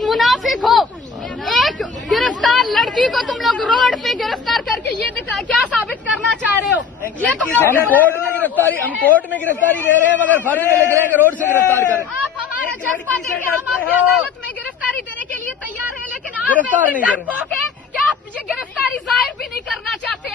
लोग मुनाफिक हो। एक गिरफ्तार लड़की को तुम लोग रोड पे गिरफ्तार करके ये क्या साबित करना चाह रहे हो? ये तुम लोग हम कोर्ट में गिरफ्तारी दे रहे हैं, मगर फर्ज में लिख रहे हैं कि रोड से गिरफ्तार करें। आप हमारा जज्बा देखें, हम आपकी अदालत में गिरफ्तारी देने के लिए तैयार हैं, लेकिन आप गिरफ्तार नहीं डरपोक हैं कि आप ये गिरफ्तारी जाहिर भी नहीं करना चाहते।